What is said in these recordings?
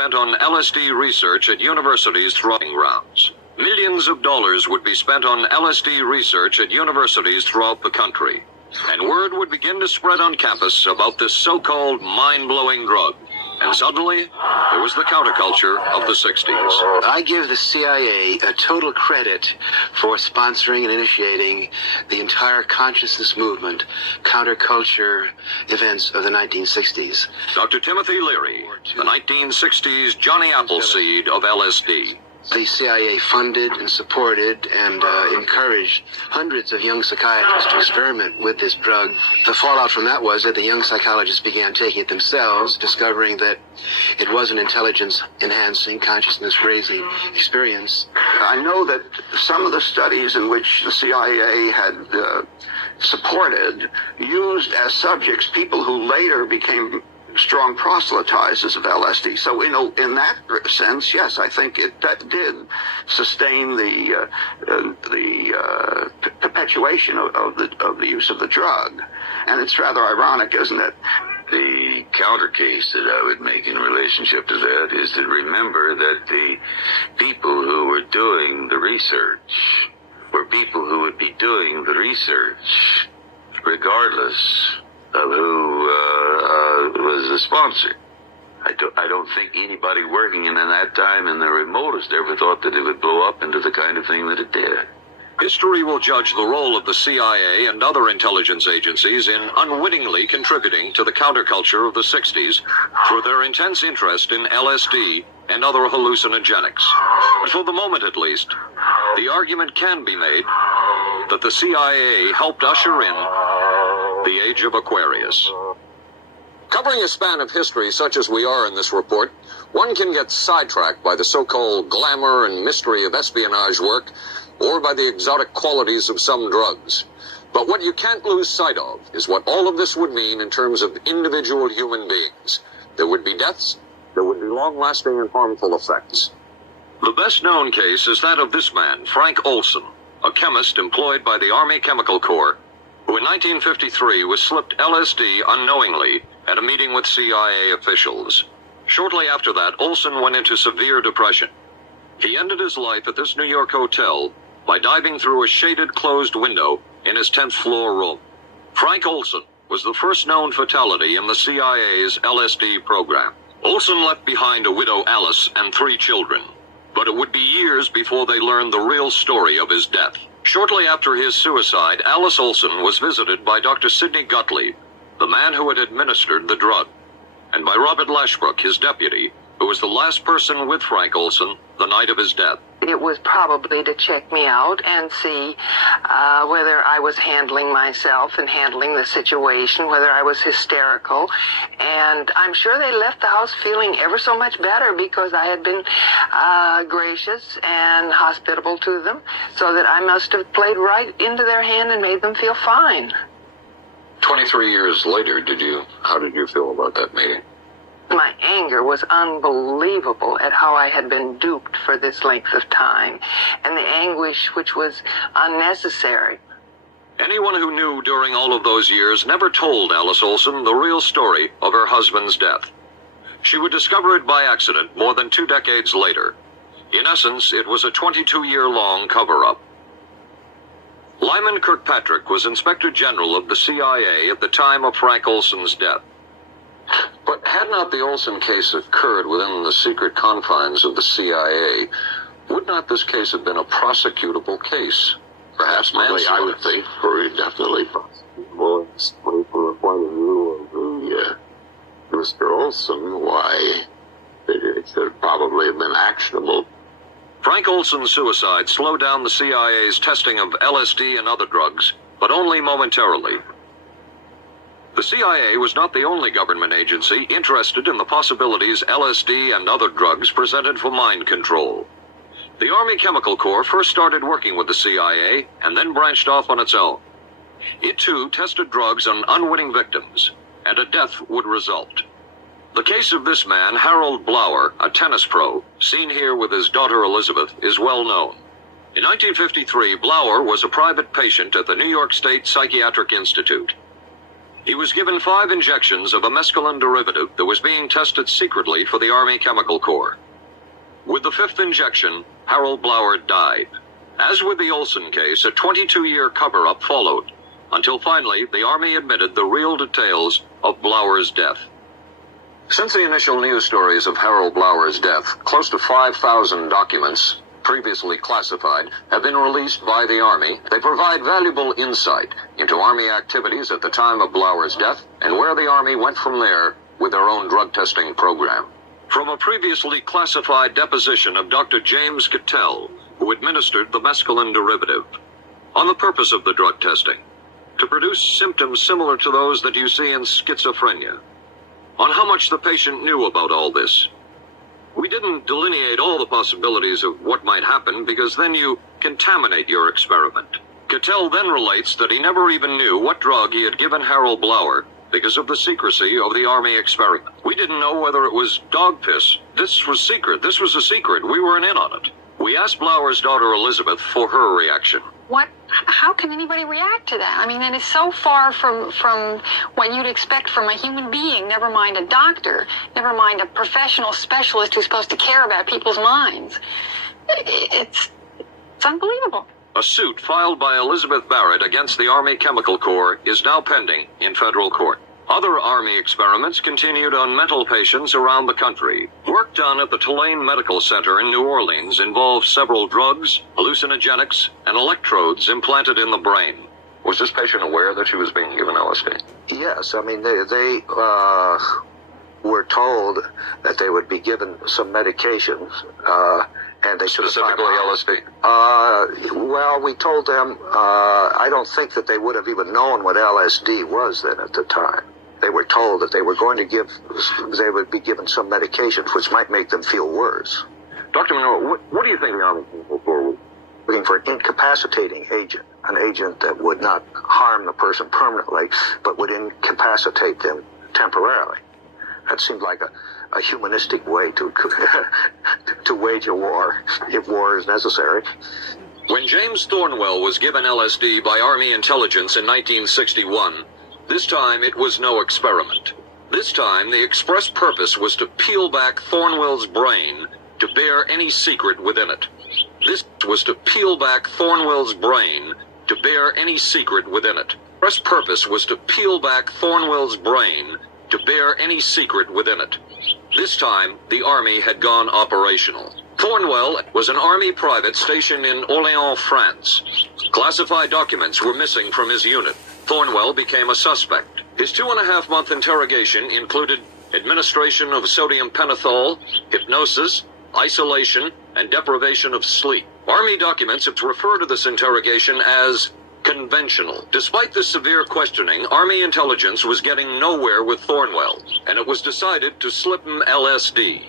spent on LSD research at universities throughout grounds. Millions of dollars would be spent on LSD research at universities throughout the country. And word would begin to spread on campus about this so-called mind-blowing drug. And suddenly, there was the counterculture of the 60s. I give the CIA a total credit for sponsoring and initiating the entire consciousness movement, counterculture events of the 1960s. Dr. Timothy Leary, the 1960s Johnny Appleseed of LSD. The CIA funded and supported and encouraged hundreds of young psychiatrists to experiment with this drug. The fallout from that was that the young psychologists began taking it themselves, discovering that it was an intelligence-enhancing, consciousness-raising experience. I know that some of the studies in which the CIA had supported used as subjects people who later became strong proselytizers of LSD. So, in that sense, yes, I think that did sustain the perpetuation of the use of the drug. And it's rather ironic, isn't it? The counter case that I would make in relationship to that is to remember that the people who were doing the research were people who would be doing the research regardless of who was the sponsor. I don't think anybody working in that time in the remotest ever thought that it would blow up into the kind of thing that it did. History will judge the role of the CIA and other intelligence agencies in unwittingly contributing to the counterculture of the 60s through their intense interest in LSD and other hallucinogenics. But for the moment at least, the argument can be made that the CIA helped usher in the age of Aquarius. Covering a span of history such as we are in this report, one can get sidetracked by the so-called glamour and mystery of espionage work, or by the exotic qualities of some drugs. But what you can't lose sight of is what all of this would mean in terms of individual human beings. There would be deaths, there would be long-lasting and harmful effects. The best-known case is that of this man, Frank Olson, a chemist employed by the Army Chemical Corps, who in 1953 was slipped LSD unknowingly at a meeting with CIA officials. Shortly after that, Olson went into severe depression. He ended his life at this New York hotel by diving through a shaded closed window in his 10th floor room. Frank Olson was the first known fatality in the CIA's LSD program. Olson left behind a widow, Alice, and 3 children, but it would be years before they learned the real story of his death. Shortly after his suicide, Alice Olson was visited by Dr. Sidney Gottlieb, the man who had administered the drug, and by Robert Lashbrook, his deputy, who was the last person with Frank Olson the night of his death. It was probably to check me out and see whether I was handling myself and handling the situation, whether I was hysterical. And I'm sure they left the house feeling ever so much better because I had been gracious and hospitable to them, so that I must have played right into their hand and made them feel fine. 23 years later, how did you feel about that meeting? My anger was unbelievable at how I had been duped for this length of time, and the anguish which was unnecessary. Anyone who knew during all of those years never told Alice Olson the real story of her husband's death. She would discover it by accident more than 2 decades later. In essence, it was a 22-year-long cover-up. Lyman Kirkpatrick was Inspector General of the CIA at the time of Frank Olson's death. But had not the Olson case occurred within the secret confines of the CIA, would not this case have been a prosecutable case? Perhaps manslaughter. I would think definitely prosecutable. From the point of view of Mr. Olson, why, it should probably have been actionable. Frank Olson's suicide slowed down the CIA's testing of LSD and other drugs, but only momentarily. The CIA was not the only government agency interested in the possibilities LSD and other drugs presented for mind control. The Army Chemical Corps first started working with the CIA and then branched off on its own. It too tested drugs on unwitting victims, and a death would result. The case of this man, Harold Blower, a tennis pro, seen here with his daughter Elizabeth, is well known. In 1953, Blower was a private patient at the New York State Psychiatric Institute. He was given 5 injections of a mescaline derivative that was being tested secretly for the Army Chemical Corps. With the 5th injection, Harold Blower died. As with the Olson case, a 22-year cover-up followed, until finally the Army admitted the real details of Blower's death. Since the initial news stories of Harold Blower's death, close to 5,000 documents, previously classified, have been released by the Army. They provide valuable insight into Army activities at the time of Blower's death and where the Army went from there with their own drug testing program. From a previously classified deposition of Dr. James Cattell, who administered the mescaline derivative, on the purpose of the drug testing, to produce symptoms similar to those that you see in schizophrenia. On how much the patient knew about all this. We didn't delineate all the possibilities of what might happen because then you contaminate your experiment. Cattell then relates that he never even knew what drug he had given Harold Blower because of the secrecy of the Army experiment. We didn't know whether it was dog piss. This was secret. This was a secret. We weren't in on it. We asked Blower's daughter Elizabeth for her reaction. How can anybody react to that? I mean, that is so far from what you'd expect from a human being, never mind a doctor, never mind a professional specialist who's supposed to care about people's minds. It's unbelievable. A suit filed by Elizabeth Barrett against the Army Chemical Corps is now pending in federal court. Other Army experiments continued on mental patients around the country. Work done at the Tulane Medical Center in New Orleans involved several drugs, hallucinogenics, and electrodes implanted in the brain. Was this patient aware that she was being given LSD? Yes, I mean, they were told that they would be given some medications, and they should have... Specifically LSD? Well, we told them, I don't think that they would have even known what LSD was then at the time. They were told that they were going to they would be given some medications which might make them feel worse. Dr. Monroe, what do you think the Army was for? Looking for an incapacitating agent, an agent that would not harm the person permanently, but would incapacitate them temporarily. That seemed like a humanistic way to to wage a war, if war is necessary. When James Thornwell was given LSD by Army intelligence in 1961, this time it was no experiment. This time the express purpose was to peel back Thornwell's brain to bear any secret within it. This was to peel back Thornwell's brain to bear any secret within it. Express purpose was to peel back Thornwell's brain to bear any secret within it. This time the Army had gone operational. Thornwell was an Army private stationed in Orléans, France. Classified documents were missing from his unit. Thornwell became a suspect. His 2.5-month interrogation included administration of sodium pentothal, hypnosis, isolation, and deprivation of sleep. Army documents refer to this interrogation as conventional. Despite this severe questioning, Army intelligence was getting nowhere with Thornwell, and it was decided to slip him LSD.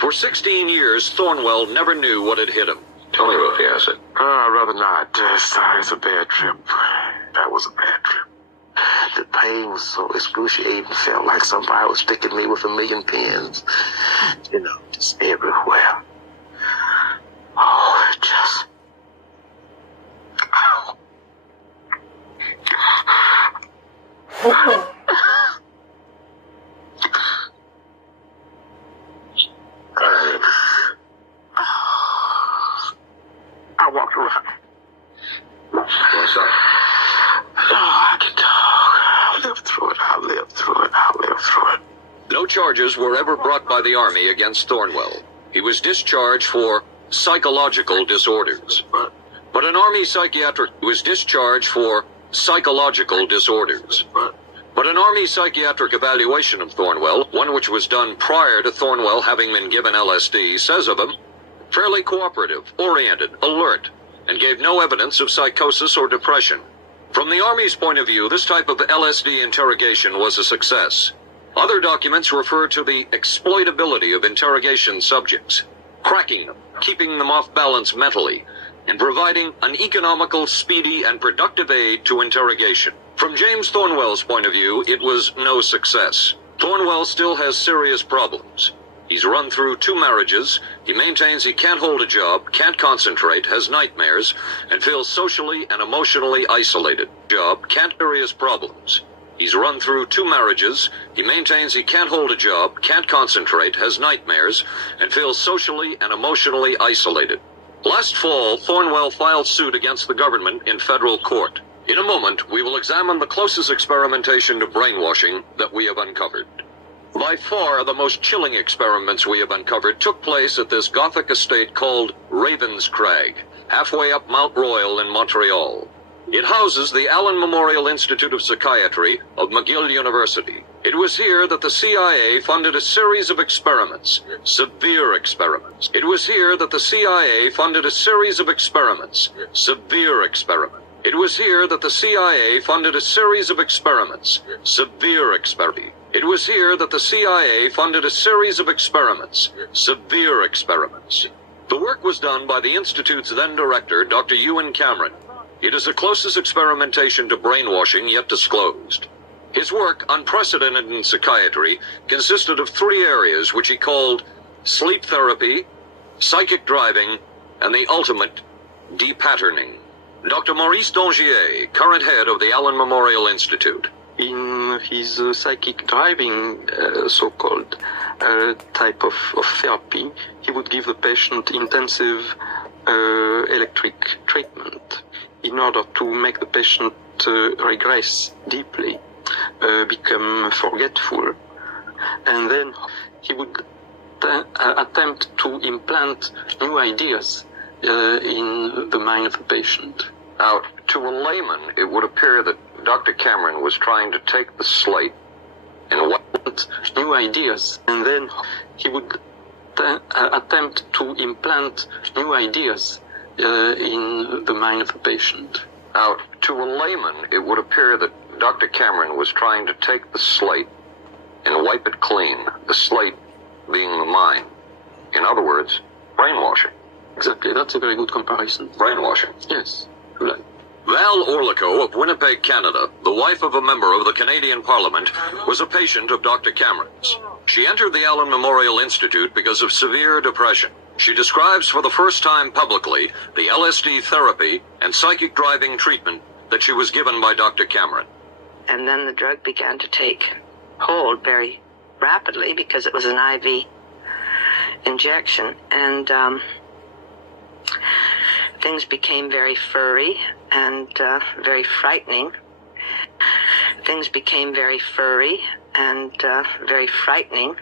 For 16 years, Thornwell never knew what had hit him. Tell me about the acid. I'd rather not. It's a bad trip. That was a bad trip. The pain was so excruciating. Felt like somebody was sticking me with a million pins. You know, just everywhere. Oh, it just... Ow. I walked around. What's up? I can talk. I lived through it. No charges were ever brought by the Army against Thornwell. He was discharged for psychological disorders. But an Army psychiatric was discharged for psychological disorders. But an Army psychiatric evaluation of Thornwell, one which was done prior to Thornwell having been given LSD, says of him, fairly cooperative, oriented, alert, and gave no evidence of psychosis or depression. From the Army's point of view, this type of LSD interrogation was a success. Other documents refer to the exploitability of interrogation subjects, cracking them, keeping them off balance mentally, and providing an economical, speedy, and productive aid to interrogation. From James Thornwell's point of view, it was no success. Thornwell still has serious problems. He's run through 2 marriages, he maintains he can't hold a job, can't concentrate, has nightmares, and feels socially and emotionally isolated. Serious problems. He's run through 2 marriages. He maintains he can't hold a job, can't concentrate, has nightmares, and feels socially and emotionally isolated. Last fall, Thornwell filed suit against the government in federal court. In a moment, we will examine the closest experimentation to brainwashing that we have uncovered. By far, the most chilling experiments we have uncovered took place at this Gothic estate called Raven's Crag, halfway up Mount Royal in Montreal. It houses the Allen Memorial Institute of Psychiatry of McGill University. It was here that the CIA funded a series of experiments, severe experiments. It was here that the CIA funded a series of experiments, severe experiments. It was here that the CIA funded a series of experiments, severe experiments. It was here that the CIA funded a series of experiments, severe experiments. The work was done by the Institute's then director, Dr. Ewan Cameron. It is the closest experimentation to brainwashing yet disclosed. His work, unprecedented in psychiatry, consisted of 3 areas which he called sleep therapy, psychic driving, and the ultimate depatterning. Dr. Maurice Dongier, current head of the Allen Memorial Institute. In his psychic driving, so-called type of therapy, he would give the patient intensive electric treatment in order to make the patient regress deeply, become forgetful, and then he would attempt to implant new ideas in the mind of the patient. Now, to a layman, it would appear that Dr. Cameron was trying to take the slate and new ideas, and then he would attempt to implant new ideas in the mind of the patient. Now, to a layman, it would appear that Dr. Cameron was trying to take the slate and wipe it clean, the slate being the mind. In other words, brainwashing. Exactly, that's a very good comparison. Brainwashing. Yes. Right. Val Orlico of Winnipeg, Canada, the wife of a member of the Canadian Parliament, was a patient of Dr. Cameron's. She entered the Allen Memorial Institute because of severe depression. She describes for the first time publicly the LSD therapy and psychic driving treatment that she was given by Dr. Cameron. And then the drug began to take hold very rapidly because it was an IV injection. And things became very furry and very frightening. Things became very furry and very frightening.